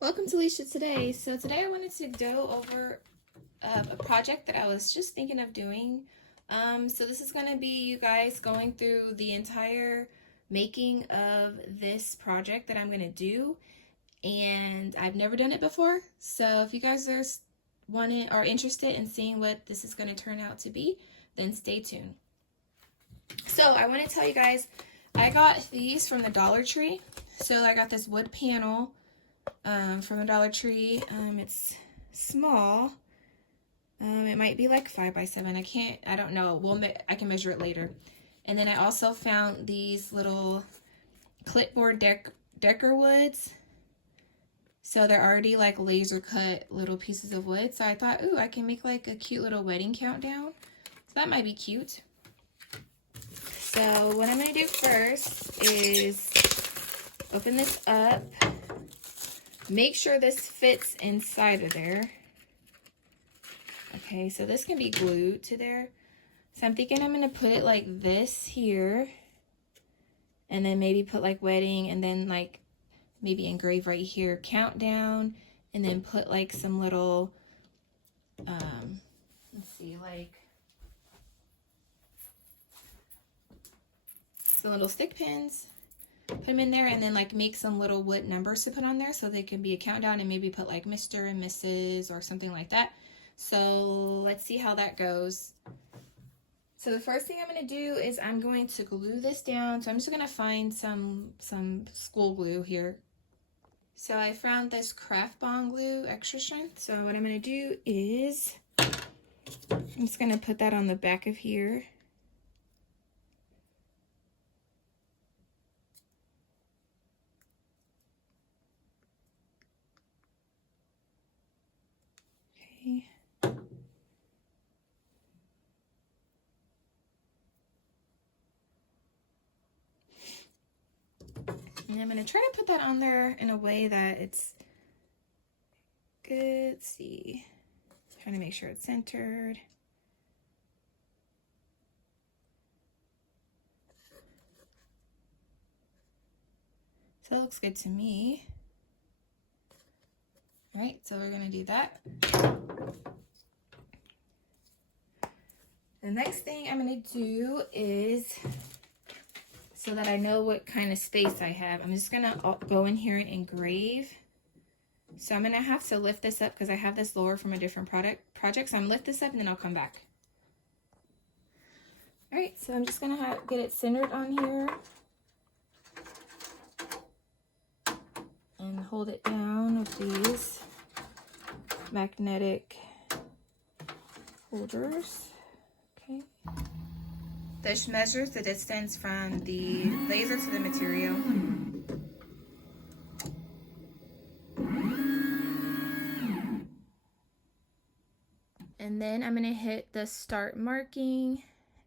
Welcome to Alicia Today. So today I wanted to go over a project that I was just thinking of doing. So this is going to be you guys going through the entire making of this project that I'm going to do. And I've never done it before. So if you guys are interested in seeing what this is going to turn out to be, then stay tuned. So I want to tell you guys, I got these from the Dollar Tree. So I got this wood panel from the Dollar Tree. It's small. It might be like 5 by 7. I don't know. I can measure it later. And then I also found these little clipboard decker woods. So they're already like laser cut little pieces of wood. So I thought, ooh, I can make like a cute little wedding countdown. So that might be cute. So what I'm going to do first is open this up. Make sure this fits inside of there. Okay, so this can be glued to there. So I'm thinking I'm going to put it like this here. And then maybe put like wedding and then like maybe engrave right here countdown. And then put like some little, let's see, like some little stick pins. Put them in there and then like make some little wood numbers to put on there so they can be a countdown, and maybe put like Mr. and Mrs. or something like that. So let's see how that goes. So the first thing I'm going to do is I'm going to glue this down. So I'm just going to find some school glue here. So I found this Craft Bond glue extra strength. So what I'm going to do is I'm just going to put that on the back of here. Okay. And I'm going to try to put that on there in a way that it's good. Let's see. Trying to make sure it's centered. So it looks good to me. All right, so we're going to do that. The next thing I'm going to do is, so that I know what kind of space I have, I'm just going to go in here and engrave. So I'm going to have to lift this up because I have this lower from a different project. So I'm going to lift this up and then I'll come back. All right, so I'm just going to get it centered on here. And hold it down with these magnetic holders. Okay. This measures the distance from the laser to the material. And then I'm going to hit the start marking,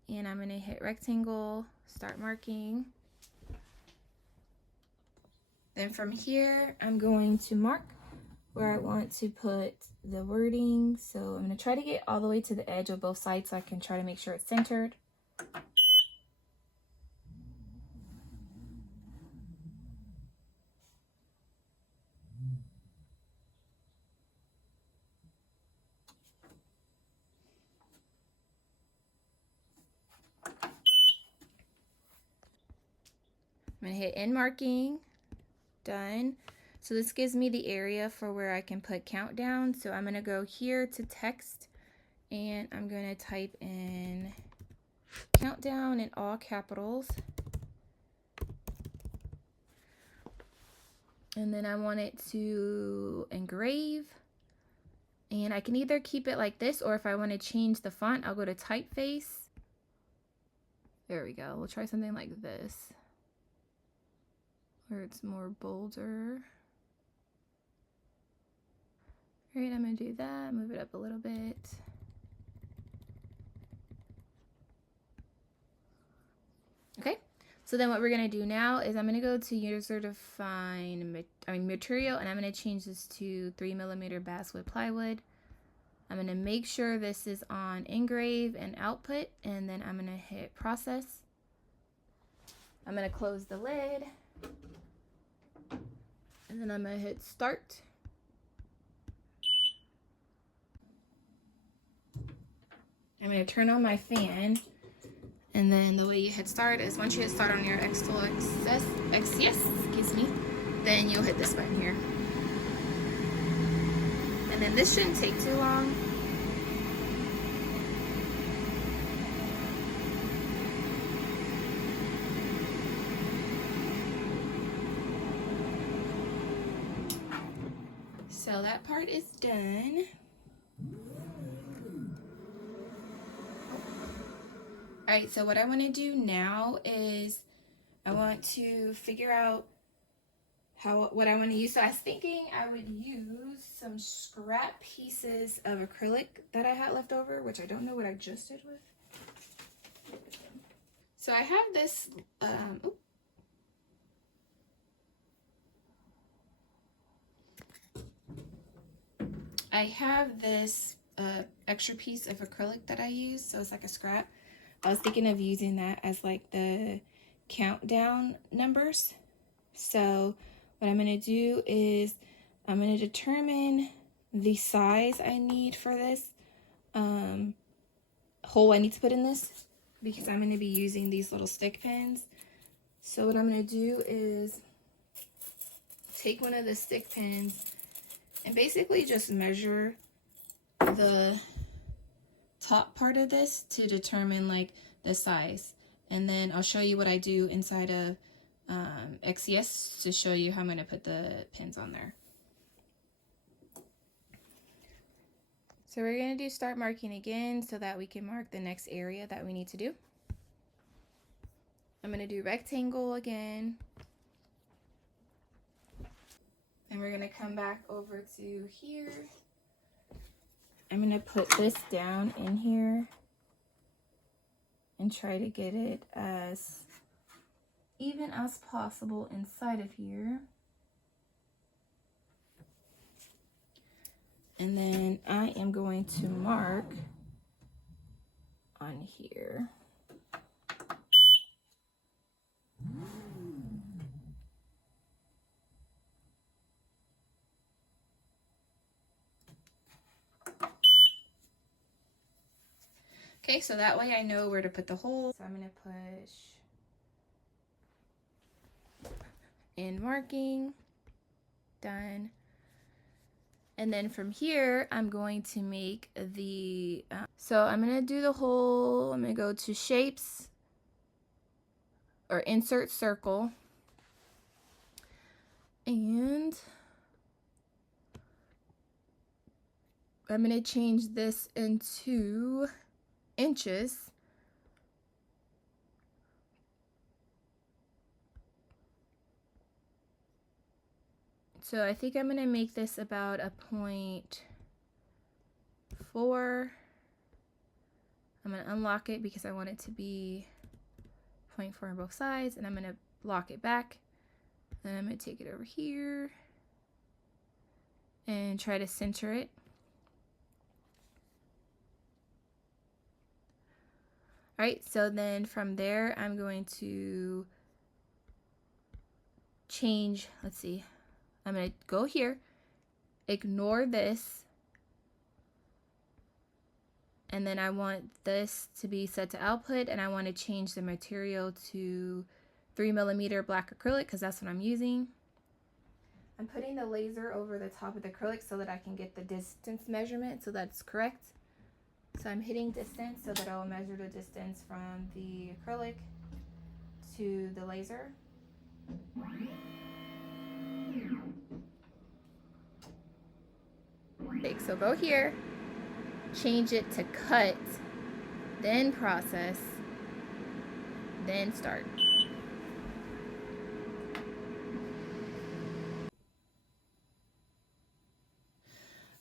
and I'm going to hit rectangle, start marking. Then from here, I'm going to mark where I want to put the wording. So I'm going to try to get all the way to the edge of both sides so I can try to make sure it's centered. I'm going to hit end marking, done. So this gives me the area for where I can put countdown. So I'm going to go here to text, and I'm going to type in countdown in all capitals. And then I want it to engrave. And I can either keep it like this, or if I want to change the font, I'll go to typeface. There we go. We'll try something like this, where it's more bolder. All right, I'm going to do that, move it up a little bit. Okay, so then what we're going to do now is I'm going to go to user define material, and I'm going to change this to 3mm basswood plywood. I'm going to make sure this is on engrave and output, and then I'm going to hit process. I'm going to close the lid, and then I'm going to hit start. I'm going to turn on my fan. And then the way you hit start is once you hit start on your xTool excuse me, then you'll hit this button here. And then this shouldn't take too long. So that part is done. Alright, so what I want to do now is I want to figure out what I want to use. So I was thinking I would use some scrap pieces of acrylic that I had left over, which I don't know what I just did with. So I have this, extra piece of acrylic that I use, so it's like a scrap. I was thinking of using that as like the countdown numbers. So what I'm going to do is I'm going to determine the size I need for this hole I need to put in this, because I'm going to be using these little stick pins. So what I'm going to do is take one of the stick pins and basically just measure the top part of this to determine like the size. And then I'll show you what I do inside of XCS to show you how I'm going to put the pins on there. So we're going to do start marking again so that we can mark the next area that we need to do. I'm going to do rectangle again. And we're going to come back over to here. I'm going to put this down in here and try to get it as even as possible inside of here. And then I am going to mark on here. Okay, so that way I know where to put the hole. So I'm going to push in marking, done. And then from here, I'm going to make the, so I'm going to do the hole. I'm going to go to shapes or insert circle. And I'm going to change this into inches. So I think I'm going to make this about a 0.4. I'm going to unlock it because I want it to be 0.4 on both sides, and I'm going to lock it back. Then I'm going to take it over here and try to center it. All right, so then from there, I'm going to change, let's see, I'm going to go here, ignore this, and then I want this to be set to output, and I want to change the material to 3mm black acrylic because that's what I'm using. I'm putting the laser over the top of the acrylic so that I can get the distance measurement so that's correct. So I'm hitting distance so that I will measure the distance from the acrylic to the laser. So go here, change it to cut, then process, then start.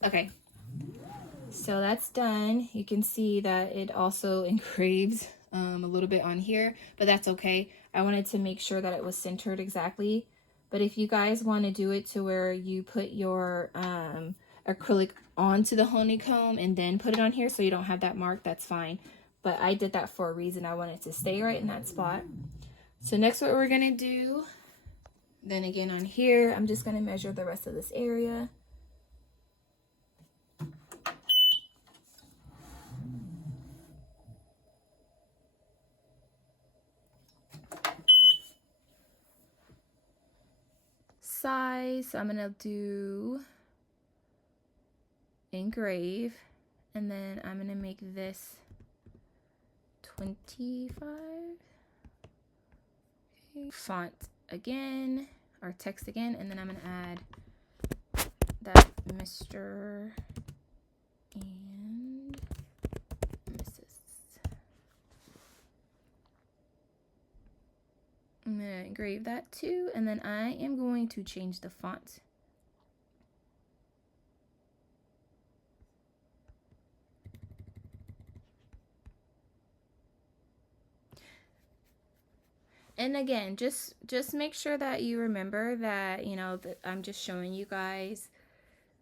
Okay. So that's done. You can see that it also engraves a little bit on here, but that's okay. I wanted to make sure that it was centered exactly. But if you guys want to do it to where you put your acrylic onto the honeycomb and then put it on here so you don't have that mark, that's fine. But I did that for a reason. I wanted to stay right in that spot. So next what we're going to do, then again on here, I'm just going to measure the rest of this area. size. So I'm gonna do engrave, and then I'm gonna make this 25. Okay. Font again, or text again, and then I'm gonna add that Mr. and Mrs. I'm gonna engrave that too, and then I am going to change the font. And again, just make sure that you remember that, you know, that I'm just showing you guys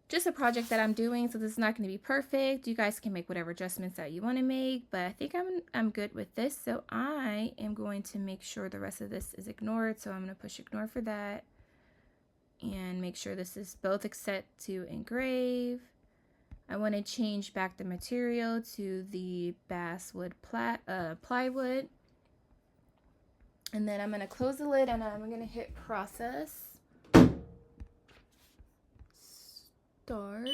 just a project that I'm doing, so this is not going to be perfect. You guys can make whatever adjustments that you want to make, but I think I'm good with this. So I am going to make sure the rest of this is ignored. So I'm going to push ignore for that, and make sure this is both set to engrave. I want to change back the material to the basswood plywood. And then I'm going to close the lid, and I'm going to hit process. Start.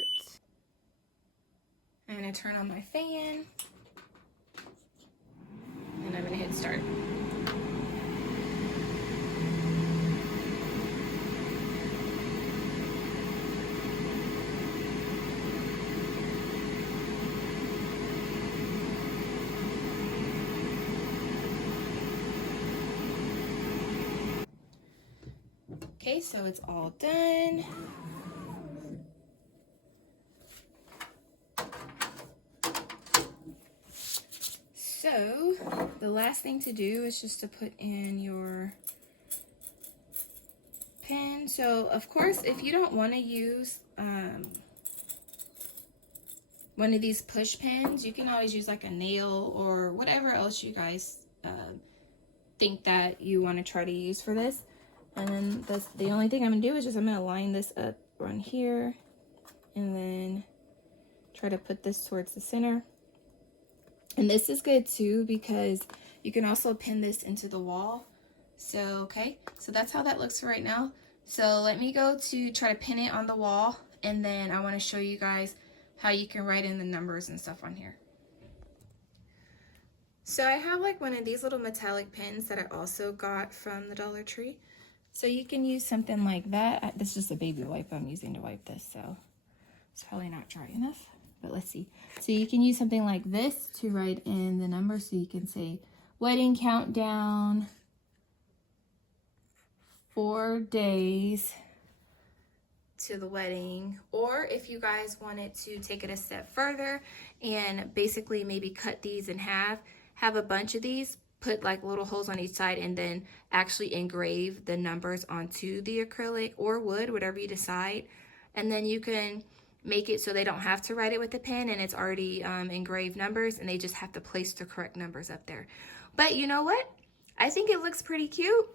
I'm going to turn on my fan. And I'm going to hit start. Okay, so it's all done. So the last thing to do is just to put in your pen. So of course, if you don't want to use one of these push pens, you can always use like a nail or whatever else you guys think that you want to try to use for this. And then that's the only thing I'm gonna do is I'm gonna line this up on here, and then try to put this towards the center. And this is good too, because you can also pin this into the wall. So, okay, so that's how that looks for right now. So let me go to try to pin it on the wall, and then I want to show you guys how you can write in the numbers and stuff on here. So I have like one of these little metallic pens that I also got from the Dollar Tree. So you can use something like that. This is just a baby wipe I'm using to wipe this, so it's probably not dry enough, but let's see. So you can use something like this to write in the numbers. So you can say wedding countdown, 4 days to the wedding. Or if you guys wanted to take it a step further and basically maybe cut these in half, have a bunch of these, put like little holes on each side, and then actually engrave the numbers onto the acrylic or wood, whatever you decide. And then you can make it so they don't have to write it with a pen, and it's already engraved numbers, and they just have to place the correct numbers up there. But you know what? I think it looks pretty cute.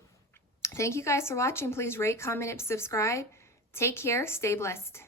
Thank you guys for watching. Please rate, comment, and subscribe. Take care. Stay blessed.